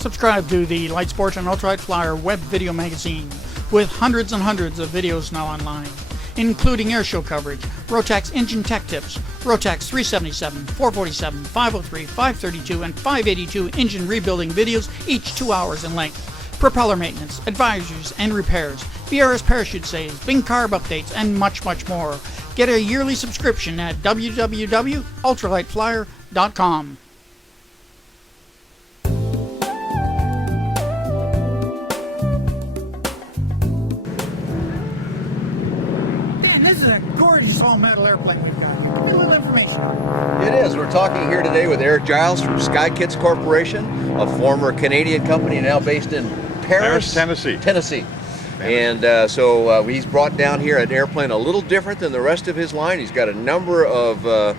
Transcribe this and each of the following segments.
Subscribe to the Lightsport and Ultralight Flyer web video magazine with hundreds and hundreds of videos now online, including airshow coverage, Rotax engine tech tips, Rotax 377, 447, 503, 532, and 582 engine rebuilding videos, each 2 hours in length, propeller maintenance, advisories and repairs, BRS parachute saves, Bing carb updates, and much, much more. Get a yearly subscription at www.ultralightflyer.com. This is a gorgeous all-metal airplane we've got. Give me a little information. It is. We're talking here today with Eric Giles from Skykits Corporation, a former Canadian company now based in Paris, Tennessee. And so he's brought down here an airplane a little different than the rest of his line. He's got a number of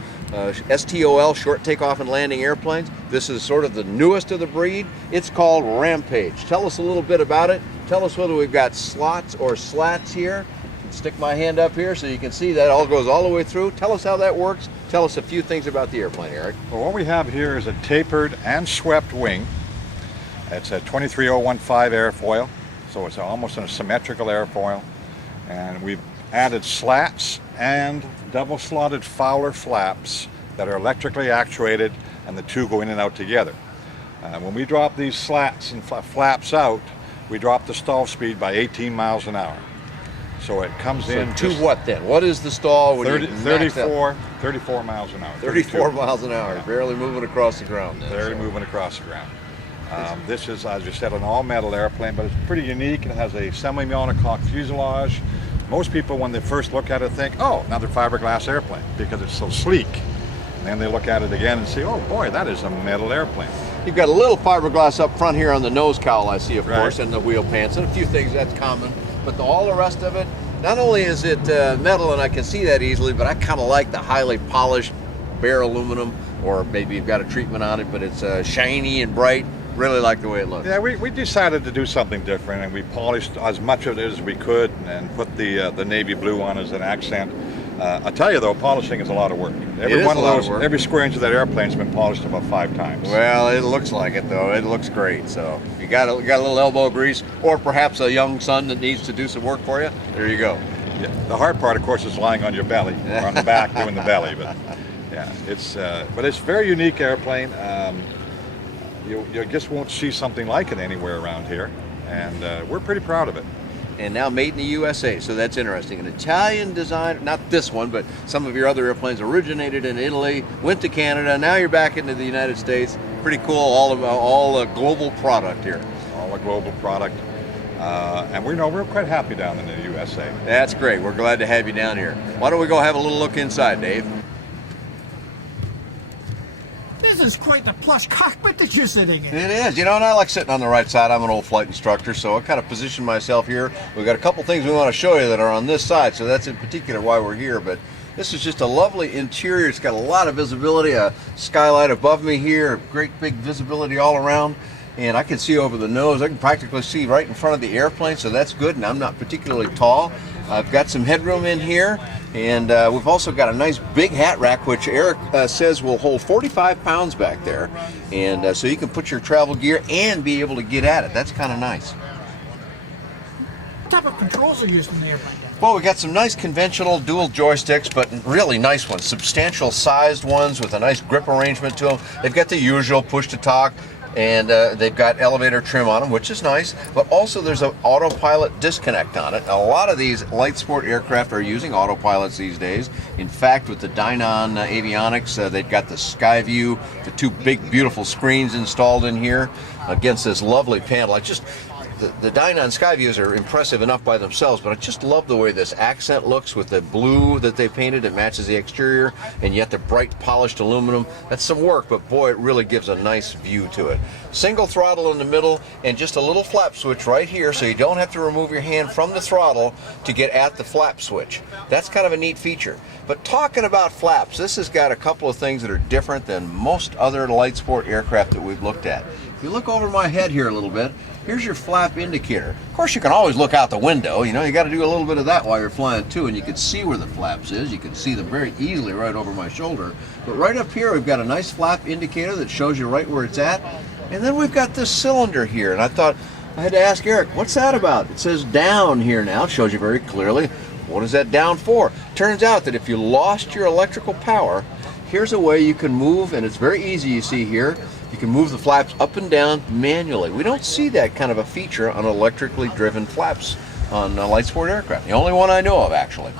STOL, short takeoff and landing airplanes. This is sort of the newest of the breed. It's called Rampage. Tell us a little bit about it. Tell us whether we've got slots or slats here. Stick my hand up here so you can see that all goes all the way through. Tell us how that works. Tell us a few things about the airplane, Eric. Well, what we have here is a tapered and swept wing. It's a 23015 airfoil, so it's almost a symmetrical airfoil. And we've added slats and double slotted Fowler flaps that are electrically actuated, and the two go in and out together. When we drop these slats and flaps out, we drop the stall speed by 18 miles an hour. So it comes in to what then? What is the stall when 34 miles an hour. 34 miles an hour, yeah. Barely moving across the ground then. Barely moving across the ground. This is, as you said, an all-metal airplane, but it's pretty unique. It has a semi-monocoque fuselage. Most people, when they first look at it, think, oh, another fiberglass airplane, because it's so sleek. And then they look at it again and say, oh boy, that is a metal airplane. You've got a little fiberglass up front here on the nose cowl, I see, of course, and the wheel pants, and a few things that's common. But all the rest of it, not only is it metal, and I can see that easily, but I kind of like the highly polished bare aluminum, or maybe you've got a treatment on it, but it's shiny and bright. Really like the way it looks. Yeah, we decided to do something different, and we polished as much of it as we could, and put the navy blue on as an accent. I tell you though, polishing is a lot of work. Every square inch of that airplane's been polished about 5 times. Well, it looks like it though. It looks great. So if you got a little elbow grease, or perhaps a young son that needs to do some work for you, there you go. Yeah. The hard part, of course, is lying on your belly, or on the back doing the belly. But yeah, it's a very unique airplane. You just won't see something like it anywhere around here, and we're pretty proud of it. And now made in the USA, so that's interesting. An Italian design, not this one, but some of your other airplanes originated in Italy, went to Canada, now you're back into the United States. Pretty cool, all a global product here. All a global product, and we're quite happy down in the USA. That's great, we're glad to have you down here. Why don't we go have a little look inside, Dave? This is quite the plush cockpit that you're sitting in. It is, and I like sitting on the right side. I'm an old flight instructor, so I kind of position myself here. We've got a couple things we want to show you that are on this side, so that's in particular why we're here. But this is just a lovely interior. It's got a lot of visibility, a skylight above me here, great big visibility all around. And I can see over the nose. I can practically see right in front of the airplane, so that's good, and I'm not particularly tall. I've got some headroom in here, and we've also got a nice big hat rack, which Eric says will hold 45 pounds back there. And so you can put your travel gear and be able to get at it. That's kind of nice. What type of controls are used in the airplane? Well, we got some nice conventional dual joysticks, but really nice ones, substantial sized ones with a nice grip arrangement to them. They've got the usual push to talk, and they've got elevator trim on them, which is nice, but also there's an autopilot disconnect on it. A lot of these light sport aircraft are using autopilots these days. In fact, with the Dynon avionics, they've got the Skyview, the 2 big beautiful screens installed in here against this lovely panel. The Dynon Skyviews are impressive enough by themselves, but I just love the way this accent looks with the blue that they painted. It matches the exterior, and yet the bright polished aluminum. That's some work, but boy, it really gives a nice view to it. Single throttle in the middle, and just a little flap switch right here, so you don't have to remove your hand from the throttle to get at the flap switch. That's kind of a neat feature. But talking about flaps, this has got a couple of things that are different than most other light sport aircraft that we've looked at. If you look over my head here a little bit, here's your flap indicator. Of course, you can always look out the window. You got to do a little bit of that while you're flying too, and you can see where the flaps is. You can see them very easily right over my shoulder. But right up here, we've got a nice flap indicator that shows you right where it's at. And then we've got this cylinder here, and I thought I had to ask Eric, what's that about? It says down here now. It shows you very clearly. What is that down for? Turns out that if you lost your electrical power, here's a way you can move, and it's very easy, you see here. You can move the flaps up and down manually. We don't see that kind of a feature on electrically driven flaps on light sport aircraft. The only one I know of, actually.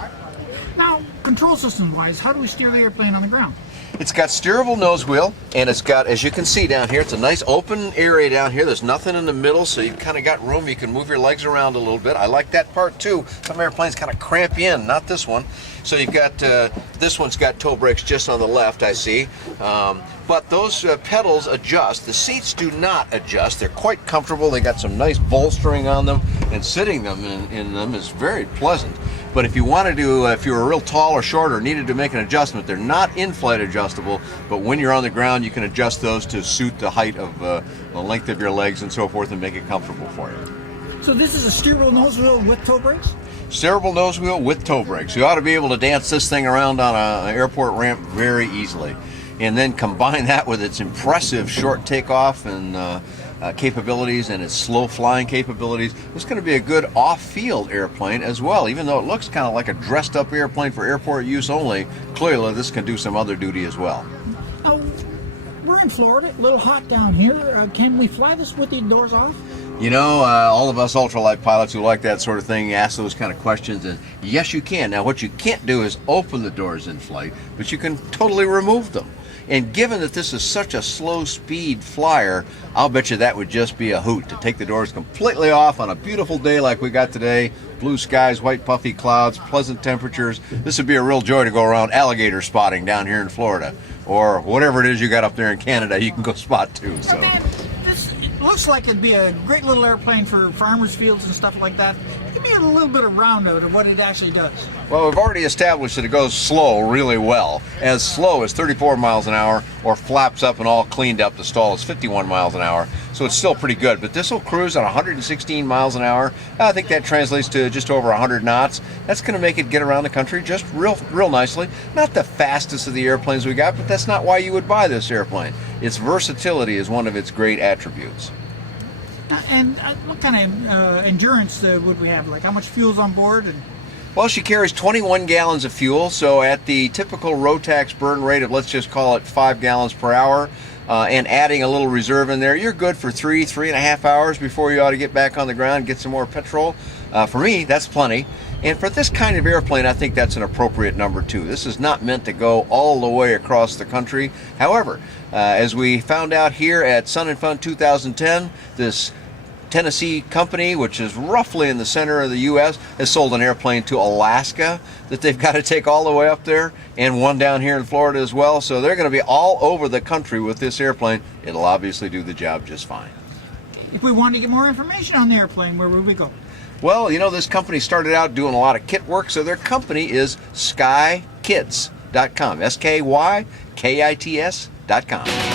Now, control system wise, how do we steer the airplane on the ground? It's got steerable nose wheel, and it's got, as you can see down here, it's a nice open area down here. There's nothing in the middle, so you've kind of got room. You can move your legs around a little bit. I like that part too. Some airplanes kind of cramp you in, not this one. So you've got, this one's got toe brakes just on the left, I see. But those pedals adjust. The seats do not adjust. They're quite comfortable. They got some nice bolstering on them, and sitting them in them is very pleasant. But if you wanted to, if you were real tall or short or needed to make an adjustment, they're not in-flight adjustable, but when you're on the ground, you can adjust those to suit the height of the length of your legs and so forth and make it comfortable for you. So this is a steerable nose wheel with toe brakes? Steerable nose wheel with toe brakes. You ought to be able to dance this thing around on an airport ramp very easily. And then combine that with its impressive short takeoff and capabilities and its slow flying capabilities. It's going to be a good off-field airplane as well. Even though it looks kind of like a dressed up airplane for airport use only, clearly this can do some other duty as well. Now, we're in Florida, a little hot down here. Can we fly this with the doors off? You know, all of us ultralight pilots who like that sort of thing ask those kind of questions, and yes, you can. Now, what you can't do is open the doors in flight, but you can totally remove them. And given that this is such a slow speed flyer, I'll bet you that would just be a hoot to take the doors completely off on a beautiful day like we got today. Blue skies, white puffy clouds, pleasant temperatures. This would be a real joy to go around alligator spotting down here in Florida, or whatever it is you got up there in Canada you can go spot too. So. It looks like it'd be a great little airplane for farmers' fields and stuff like that. Give me a little bit of roundout of what it actually does. Well, we've already established that it goes slow really well. As slow as 34 miles an hour, or flaps up and all cleaned up. The stall is 51 miles an hour, so it's still pretty good. But this will cruise at 116 miles an hour. I think that translates to just over 100 knots. That's going to make it get around the country just real nicely. Not the fastest of the airplanes we got, but that's not why you would buy this airplane. Its versatility is one of its great attributes. And what kind of endurance would we have? Like how much fuel's on board? Well, she carries 21 gallons of fuel, so at the typical Rotax burn rate of, let's just call it 5 gallons per hour, and adding a little reserve in there, you're good for 3.5 hours before you ought to get back on the ground and get some more petrol. For me, that's plenty. And for this kind of airplane, I think that's an appropriate number too. This is not meant to go all the way across the country. However, as we found out here at Sun and Fun 2010, this Tennessee company, which is roughly in the center of the U.S., has sold an airplane to Alaska that they've got to take all the way up there, and one down here in Florida as well. So they're going to be all over the country with this airplane. It'll obviously do the job just fine. If we wanted to get more information on the airplane, where would we go? Well, you know, this company started out doing a lot of kit work, so their company is Skykits.com. SKYKITS.com.